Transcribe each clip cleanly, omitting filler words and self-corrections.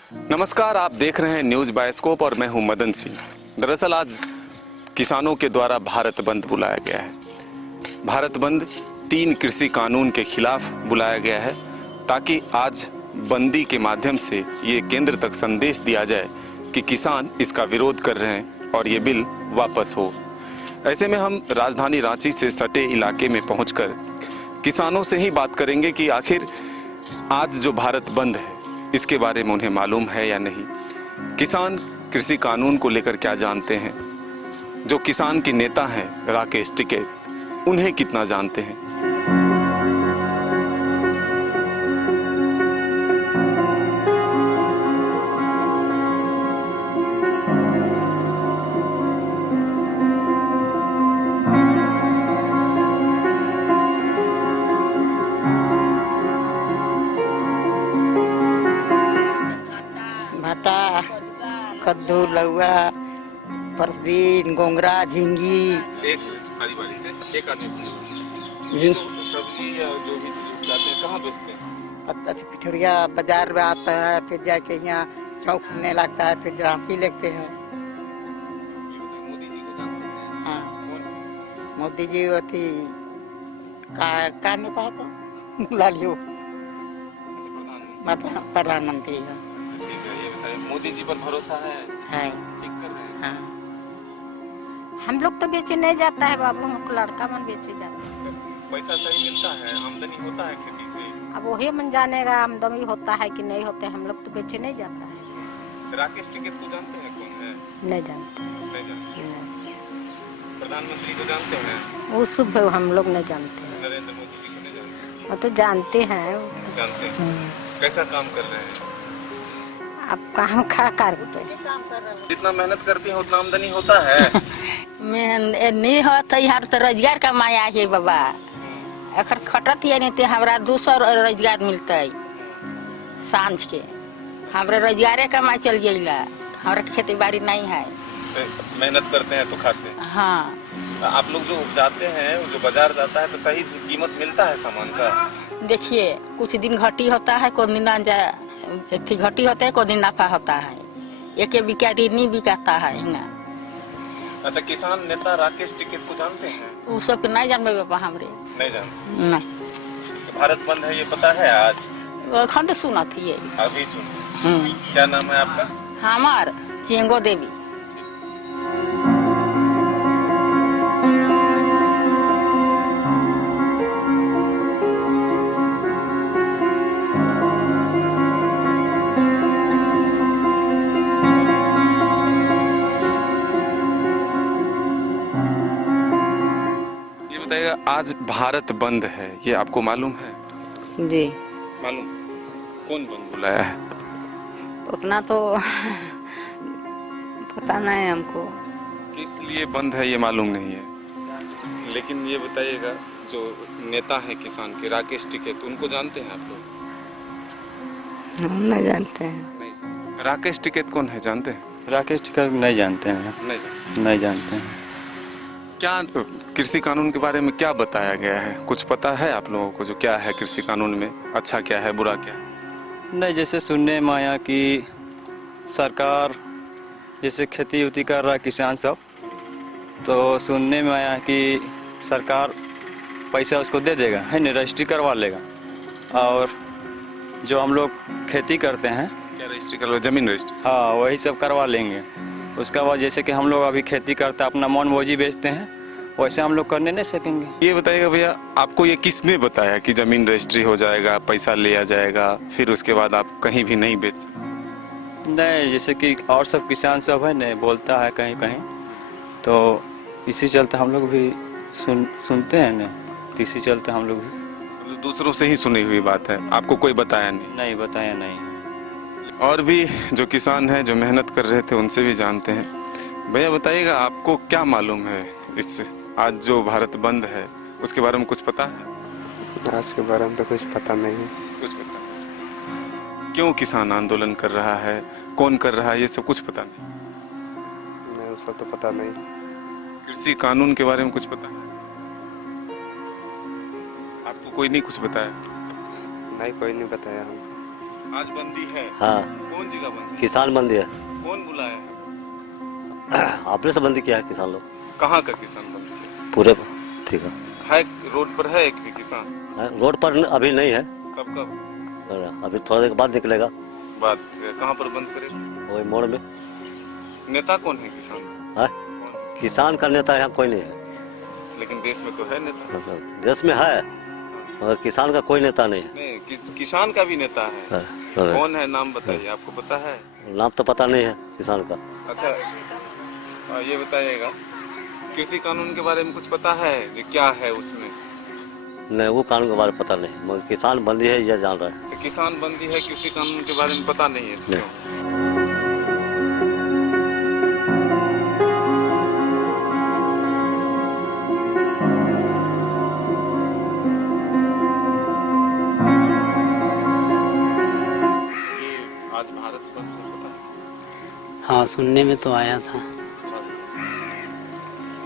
नमस्कार, आप देख रहे हैं न्यूज बायोस्कोप और मैं हूं मदन सिंह। दरअसल आज किसानों के द्वारा भारत बंद बुलाया गया है। भारत बंद 3 कृषि कानून के खिलाफ बुलाया गया है ताकि आज बंदी के माध्यम से ये केंद्र तक संदेश दिया जाए कि किसान इसका विरोध कर रहे हैं और ये बिल वापस हो। ऐसे में हम राजधानी रांची से सटे इलाके में पहुंचकर किसानों से ही बात करेंगे कि आखिर आज जो भारत बंद है इसके बारे में उन्हें मालूम है या नहीं। किसान कृषि कानून को लेकर क्या जानते हैं, जो किसान के नेता हैं राकेश टिकैत, उन्हें कितना जानते हैं। भाटा, कद्दू, लौका, परसबीन, गोंगरा, झींगी। एक बारी से एक आदमी जी सब्जी या जो भी चीज उपजाते हैं कहाँ बेचते हैं? पत्ता से पिठौरिया बाजार में आता है, फिर जाके यहाँ चौक खुलने लगता है, फिर रांची लेते हैं। मोदी जी को जानते हैं? हाँ, कौन? मोदी जी वो थी का नेता को बुला लियो, प्रधानमंत्री है। अच्छा, ठीक है। ये बताइए, मोदी जी पर भरोसा है? ठीक कर रहे हैं? हाँ। हम लोग तो बेचे नहीं जाता है बाबू, हमको लड़का मन बेचे जाते हैं। पैसा सही मिलता है, आमदनी होता है खेती से? अब वही मन जानेगा आमदनी होता है कि नहीं होते, हम लोग तो बेचे नहीं जाता है। राकेश टिकैत को जानते हैं कौन है? नहीं जानते। नहीं जानते। नहीं। प्रधानमंत्री को जानते हैं? वो शुभ हम लोग नहीं जानते हैं। नरेंद्र मोदी जी को नहीं जानते? वो तो जानते हैं। जानते हैं। कैसा काम कर रहे हैं? अब काम खा कर जितना मेहनत करती है उतना आमदनी होता है? नहीं होता यार, तो रोजगार कमाया है बाबा। अगर खटत है नहीं तो हमरा 200 रोजगार मिलता है सांझ के। हमरा रोजगारे कमाई चल जाइला, हमरा खेती बाड़ी नहीं है। मेहनत करते हैं तो खाते हैं। हाँ, आप लोग जो उपजाते हैं, जो बाजार जाता है तो सही कीमत मिलता है सामान का? देखिए कुछ दिन घटी होता है, कोई दिन घटी होता है, कोई दिन नफा होता है। एक बिका नहीं बिकाता है ना। अच्छा, किसान नेता राकेश टिकैत को जानते हैं? वो सब नहीं जानबे बाबा, हमरे नहीं जानते। नहीं। भारत बंद है ये पता है आज? खंड सुना थी ये अभी सुन। क्या नाम है आपका? हमार चेंगो देवी। आज भारत बंद है, ये आपको मालूम है? जी मालूम। कौन बंद बुलाया है? उतना तो पता नहीं हमको। किस लिए बंद है ये मालूम नहीं है, लेकिन ये बताइएगा जो नेता है किसान के राकेश टिकैत, उनको जानते हैं आप लोग? हम नहीं जानते हैं। नहीं जानते। राकेश टिकैत कौन है, जानते हैं? राकेश टिकैत नहीं जानते हैं। नहीं जानते हैं। क्या कृषि कानून के बारे में क्या बताया गया है, कुछ पता है आप लोगों को? जो क्या है कृषि कानून में, अच्छा क्या है बुरा क्या है? नहीं, जैसे सुनने में आया कि सरकार जैसे खेती उती कर रहा है किसान सब, तो सुनने में आया कि सरकार पैसा उसको दे देगा, है ना, रजिस्ट्री करवा लेगा। और जो हम लोग खेती करते हैं, क्या रजिस्ट्री करवा? जमीन रजिस्ट्री? हाँ, वही सब करवा लेंगे। उसका बाद जैसे कि हम लोग अभी खेती करते हैं, अपना मन मौजी बेचते हैं, वैसे हम लोग करने नहीं सकेंगे। ये बताइएगा भैया, आपको ये किसने बताया कि जमीन रजिस्ट्री हो जाएगा, पैसा लिया जाएगा, फिर उसके बाद आप कहीं भी नहीं बेच सकते? नहीं, जैसे कि और सब किसान सब है ना, बोलता है कहीं कहीं, तो इसी चलते हम लोग भी सुनते हैं ना, तो इसी चलते हम लोग भी। मतलब दूसरों से ही सुनी हुई बात है, आपको कोई बताया नहीं? नहीं बताया नहीं। और भी जो किसान हैं जो मेहनत कर रहे थे उनसे भी जानते हैं। भैया बताइएगा, आपको क्या मालूम है इस आज जो भारत बंद है उसके बारे में कुछ पता है? आज के बारे में तो कुछ पता नहीं है। कुछ पता नहीं। क्यों किसान आंदोलन कर रहा है, कौन कर रहा है, ये सब कुछ पता नहीं? वो सब तो पता नहीं। कृषि कानून के बारे में कुछ पता है? आपको कोई नहीं कुछ बताया? नहीं, कोई नहीं बताया हम। आज बंदी है। हाँ कौन जगह बंदी है? किसान बंदी है। कौन बुलाया है? आपने से बंदी किया है किसान लोग कहाँ का किसान बंदी है? पूरे ठीक है रोड पर है एक भी किसान? है। रोड पर अभी नहीं है, तब कब? अभी थोड़ा देर बाद निकलेगा। बात कहाँ पर बंद करेगा? वही मोड़ में। नेता कौन है किसान का? है कौन? किसान का नेता यहाँ कोई नहीं है। लेकिन देश में तो है नेता। देश में है मगर किसान का कोई नेता नहीं है। नहीं, किसान का भी नेता है। हाँ। कौन है, नाम बताइए, आपको पता है? नाम तो पता नहीं है किसान का। अच्छा ये बताइएगा, कृषि कानून के बारे में कुछ पता है कि क्या है उसमें? नहीं, वो कानून के बारे में पता नहीं, मगर किसान बंदी है ये जान रहा है। तो किसान बंदी है, कृषि कानून के बारे में पता नहीं है तो क्यों? ये आज भारत बंद है, पता है? हाँ, सुनने में तो आया था।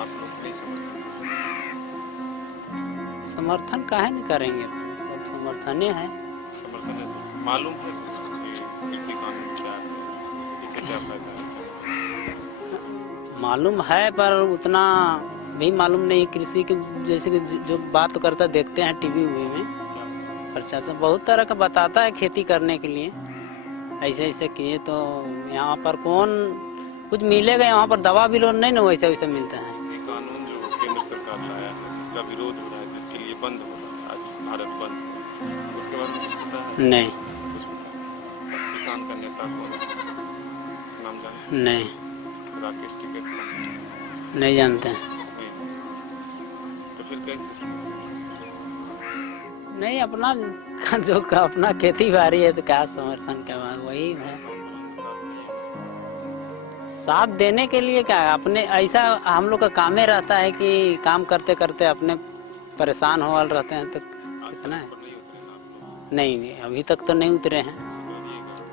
आप लोग नहीं समझते? समर्थन काहे नहीं करेंगे, सब समर्थन है। समर्थन है तो मालूम है कुछ कि कृषि कानून क्या है, इससे क्या फायदा है? मालूम है पर उतना भी मालूम नहीं। कृषि के जैसे कि जो बात करता देखते हैं टीवी में प्रचार तो बहुत तरह का बताता है खेती करने के लिए, ऐसे ऐसे किए तो यहाँ पर कौन कुछ मिलेगा। यहाँ पर दवा भी लोन नहीं ना वैसे वैसे मिलता है। कृषि कानून जो केंद्र सरकार लाया है, जिसका विरोध हो रहा है, जिसके लिए बंद हो रहा है, आज भारत बंद हो रहा है, उसके बारे में कुछ पता है? नहीं। कुछ पता है? किसान का नेता कौन है, नाम जानते हैं? नहीं, राकेश टिकैत कौन है? नहीं जानते हैं। नहीं। तो फिर कैसे समझ? नहीं, अपना जो का अपना खेती बाड़ी है तो क्या समर्थन का वही है। साथ देने के लिए क्या अपने ऐसा हम लोग का काम ही रहता है कि काम करते करते अपने परेशान हो रहते हैं तो कितना है। नहीं, अभी तक तो नहीं उतरे हैं,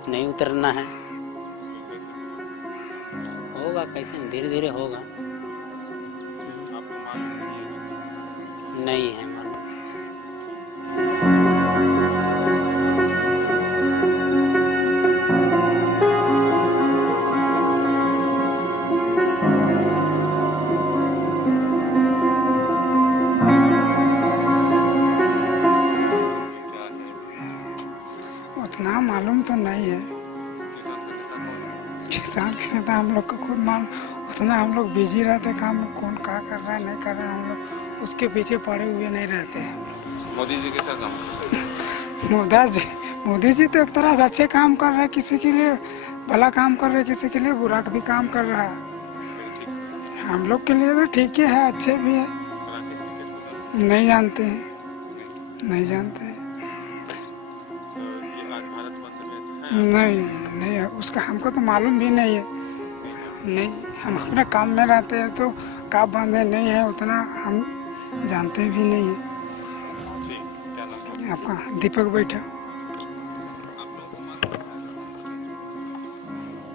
नहीं उतरना है। होगा कैसे, धीरे धीरे होगा। नहीं है मालूम। उतना मालूम तो नहीं है। किसान के नेता हम लोग को खुद मालूम, उतना हम लोग बिजी रहते काम में, कौन क्या कर रहा है नहीं कर रहा है, हम लोग उसके पीछे पड़े हुए नहीं रहते हैं। मोदी जी कैसा काम करते हैं? मोदी जी तो एक तरह से अच्छे काम कर रहे हैं, किसी के लिए भला काम कर रहे हैं, किसी के लिए बुरा भी काम कर रहा है। हम लोग के लिए तो ठीक ही है, अच्छे भी है। राकेश टिकैत को जानते नहीं जानते हैं, नहीं जानते हैं। हैं? तो ये आज भारत बंद में है? नहीं है, उसका हमको तो मालूम भी नहीं है। नहीं, हम अपने काम में रहते हैं तो का बंद है नहीं है उतना हम जानते भी नहीं है। ठीक, क्या नाम है? आपका दीपक बैठा।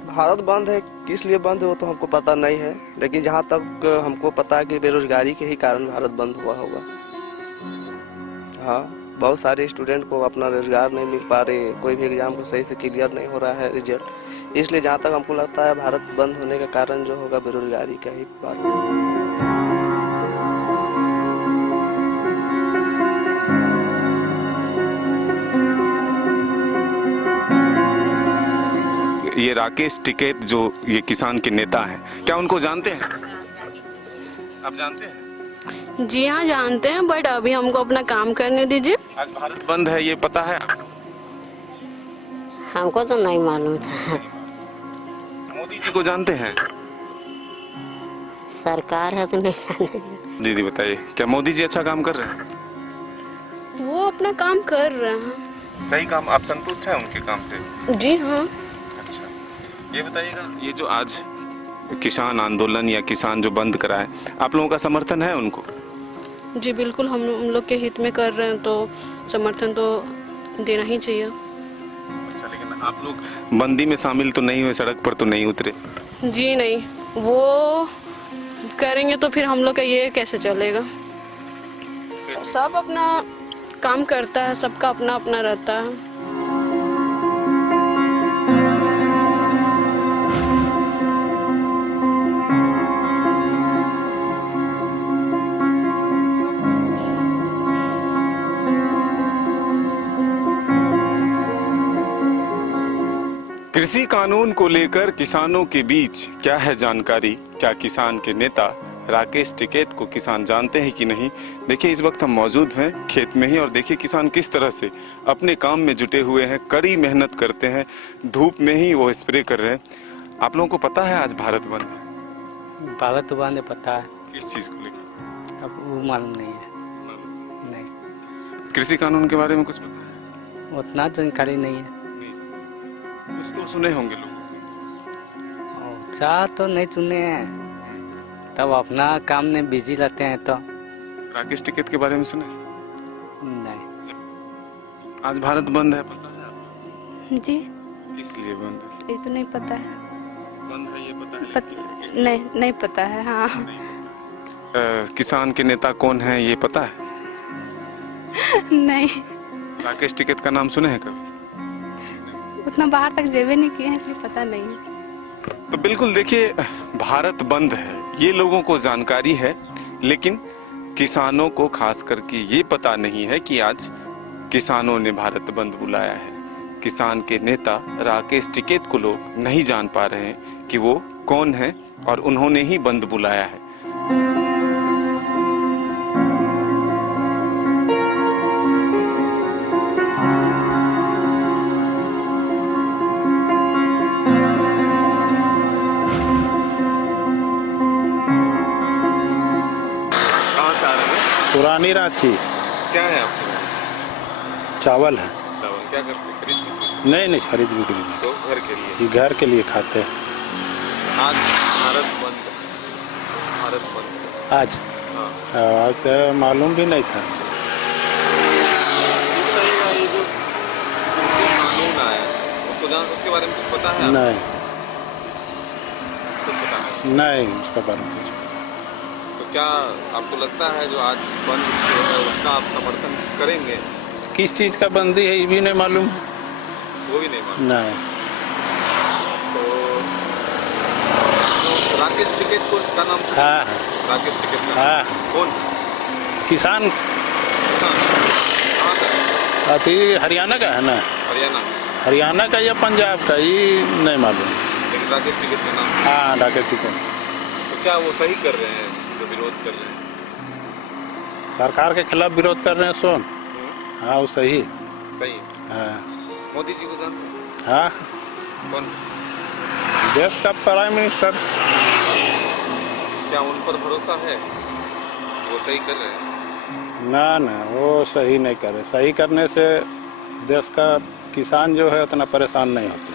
भारत बंद है, किस लिए बंद है वो तो हमको पता नहीं है, लेकिन जहाँ तक हमको पता है कि बेरोजगारी के ही कारण भारत बंद हुआ होगा। हाँ, बहुत सारे स्टूडेंट को अपना रोजगार नहीं मिल पा रहे, कोई भी एग्जाम को सही से क्लियर नहीं हो रहा है रिजल्ट, इसलिए जहाँ तक हमको लगता है भारत बंद होने का कारण जो होगा बेरोजगारी का ही बात। ये राकेश टिकैत जो ये किसान के नेता हैं, क्या उनको जानते हैं? आप जानते हैं? जी हाँ, जानते हैं, बट अभी हमको अपना काम करने दीजिए। आज भारत बंद है, ये पता है? हमको तो नहीं मालूम था। मोदी जी को जानते हैं? सरकार है तो नहीं जाने। दीदी बताइए, क्या मोदी जी अच्छा काम कर रहे हैं? वो अपना काम कर रहे हैं। सही काम, आप संतुष्ट हैं उनके काम से? जी हाँ। अच्छा, ये बताइएगा, ये जो आज किसान आंदोलन या किसान जो बंद करा है, आप लोगों का समर्थन है उनको? जी बिल्कुल, हम लोग के हित में कर रहे हैं तो समर्थन तो देना ही चाहिए। अच्छा, लेकिन आप लोग बंदी में शामिल तो नहीं हुए, सड़क पर तो नहीं उतरे? जी नहीं, वो करेंगे तो फिर हम लोग का ये कैसे चलेगा। सब अपना काम करता है, सबका अपना अपना रहता है। कृषि कानून को लेकर किसानों के बीच क्या है जानकारी? क्या किसान के नेता राकेश टिकैत को किसान जानते हैं कि नहीं? देखिए, इस वक्त हम मौजूद हैं खेत में ही और देखिए किसान किस तरह से अपने काम में जुटे हुए हैं, कड़ी मेहनत करते हैं, धूप में ही वो स्प्रे कर रहे हैं। आप लोगों को पता है आज भारत बंद है? भारत बंद पता है, किस चीज को लेकर? अब वो मालूम नहीं है। नहीं, कृषि कानून के बारे में कुछ पता है? उतना जानकारी नहीं है। कुछ तो सुने होंगे लोगों से। चाह तो नहीं सुने हैं, तब अपना काम में बिजी रहते हैं। तो राकेश टिकैत के बारे में सुने? नहीं। आज भारत बंद है, पता है आपको? जी, किस लिए बंद है? ये तो नहीं पता है। बंद है ये पता है, लेकिन किस लिए? नहीं पता है। हाँ, किसान के नेता कौन है ये पता है? नहीं, राकेश टिकैत का नाम सुने हैं कभी? उतना बाहर तक जेबे नहीं किए हैं, इसलिए पता नहीं। तो बिल्कुल देखिए, भारत बंद है ये लोगों को जानकारी है, लेकिन किसानों को खास करके ये पता नहीं है कि आज किसानों ने भारत बंद बुलाया है। किसान के नेता राकेश टिकैत को लोग नहीं जान पा रहे हैं कि वो कौन है और उन्होंने ही बंद बुलाया है। पुरानी रांची। क्या है आपके? चावल है। चावल क्या करते हैं? खरीद? नहीं, खरीद बिक्री नहीं, तो घर के लिए? ये घर के लिए खाते हैं। आज भारत बंद, भारत बंद आज? हाँ। आज तो मालूम भी नहीं था। ये जो कृषि कानून आया उसके बारे में कुछ पता है? नहीं, कुछ पता नहीं उसका बारे में कुछ। तो क्या आपको लगता है जो आज बंद है उसका आप समर्थन करेंगे? किस चीज का बंदी है ये भी नहीं मालूम। वो भी नहीं मालूम? नहीं। तो राकेश टिकैत का नाम सुना? हाँ। राकेश टिकैत का? हाँ। कौन? किसान। कहाँ का? अति हरियाणा का है ना? हरियाणा का या पंजाब का ये नहीं मालूम, लेकिन राकेश टिकैत का नाम? हाँ, राकेश टिकैत। तो क्या वो सही कर रहे हैं जो विरोध कर रहे हैं? सरकार के खिलाफ विरोध कर रहे हैं सोन? हाँ, वो सही। सही? हाँ। मोदी जी को जानते हैं? हाँ। कौन? देश का प्राइम मिनिस्टर। क्या उन पर भरोसा है वो सही कर रहे हैं? ना, वो सही नहीं करे। सही करने से देश का किसान जो है उतना परेशान नहीं होते।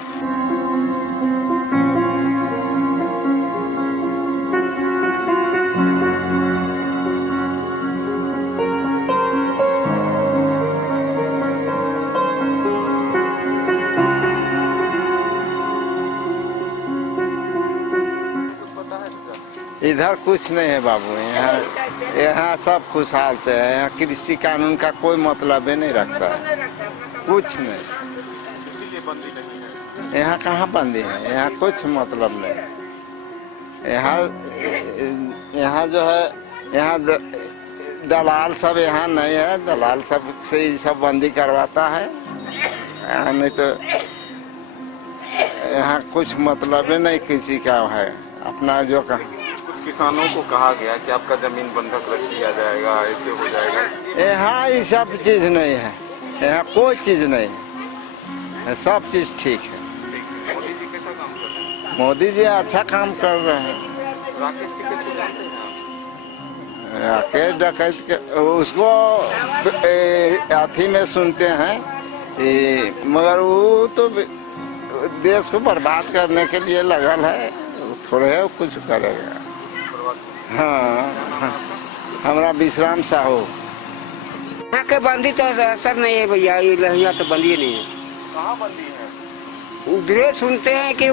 इधर कुछ नहीं है बाबू, यहाँ सब खुशहाल से है। यहाँ कृषि कानून का कोई मतलब ही नहीं रखता, कुछ नहीं। इसीलिए बंदी नहीं है। यहाँ कहाँ बंदी है, यहाँ कुछ मतलब नहीं। यहाँ जो है, यहाँ दलाल सब यहाँ नहीं है। दलाल सब से ही सब बंदी करवाता है। यहाँ नहीं तो यहाँ कुछ मतलब ही नहीं किसी का है। अपना जो कुछ किसानों को कहा गया कि आपका जमीन बंधक रख दिया जाएगा, ऐसे हो जाएगा। यहाँ ये सब चीज नहीं है, यहाँ कोई चीज नहीं है, सब चीज ठीक है। मोदी जी कैसा काम कर रहे हैं? मोदी जी अच्छा काम कर रहे हैं। राकेश टिकैत को जानते हैं? राकेश टिकैत के उसको अथी में सुनते हैं, मगर वो तो देश को बर्बाद करने के लिए लगल है। थोड़े कुछ करेगा। हाँ, हमारा विश्राम साहू। यहाँ के बंदी तो असर नहीं है भैया, यहाँ तो बंदी नहीं है। कहाँ बंदी है? उधर सुनते हैं कि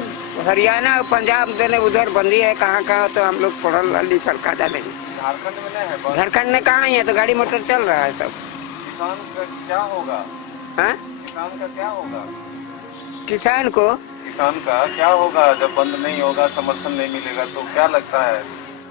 हरियाणा पंजाब देने उधर बंदी है। कहाँ कहाँ तो हम लोग पढ़ल लिखल का जानेंगे। झारखंड में नहीं है? झारखंड में कहाँ है, तो गाड़ी मोटर चल रहा है सब। किसान का क्या होगा? हाँ? किसान का क्या होगा? किसान का क्या होगा जब बंद नहीं होगा, समर्थन नहीं मिलेगा तो क्या लगता है?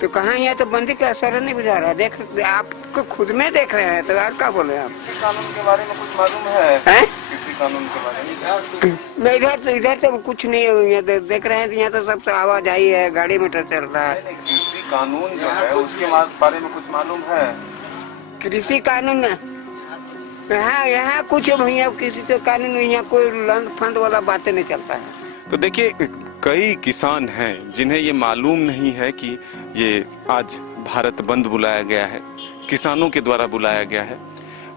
तो कहाँ यहाँ तो बंदी का असर नहीं बुझा रहा। देख, आपको खुद में देख रहे हैं तो यार क्या बोले आप? कृषि कानून के बारे में कुछ मालूम है? हैं? कृषि कानून के बारे में? मैं इधर तो कुछ नहीं है, यहाँ देख रहे हैं यहाँ तो सबसे आवाज आई है, गाड़ी मोटर चल रहा है। कृषि कानून जो है उसके बारे में कुछ मालूम है? कृषि कानून यहाँ कुछ भैया कृषि तो कानून में यहाँ कोई लंड फंड वाला बातें नहीं चलता है। तो देखिए कई किसान हैं जिन्हें ये मालूम नहीं है कि ये आज भारत बंद बुलाया गया है, किसानों के द्वारा बुलाया गया है।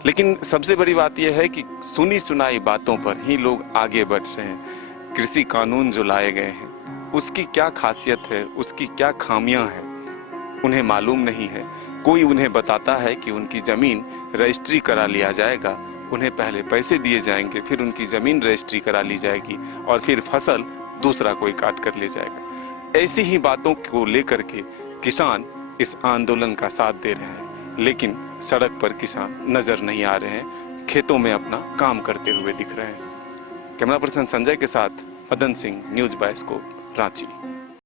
लेकिन सबसे बड़ी बात यह है कि सुनी सुनाई बातों पर ही लोग आगे बढ़ रहे हैं। कृषि कानून जो लाए गए हैं उसकी क्या खासियत है, उसकी क्या खामियां हैं, उन्हें मालूम नहीं है। कोई उन्हें बताता है कि उनकी जमीन रजिस्ट्री करा लिया जाएगा, उन्हें पहले पैसे दिए जाएंगे, फिर उनकी जमीन रजिस्ट्री करा ली जाएगी और फिर फसल दूसरा कोई काट कर ले जाएगा। ऐसी ही बातों को लेकर के किसान इस आंदोलन का साथ दे रहे हैं, लेकिन सड़क पर किसान नजर नहीं आ रहे हैं, खेतों में अपना काम करते हुए दिख रहे हैं। कैमरा पर्सन संजय के साथ मदन सिंह, न्यूज़ बाइस्कोप, रांची।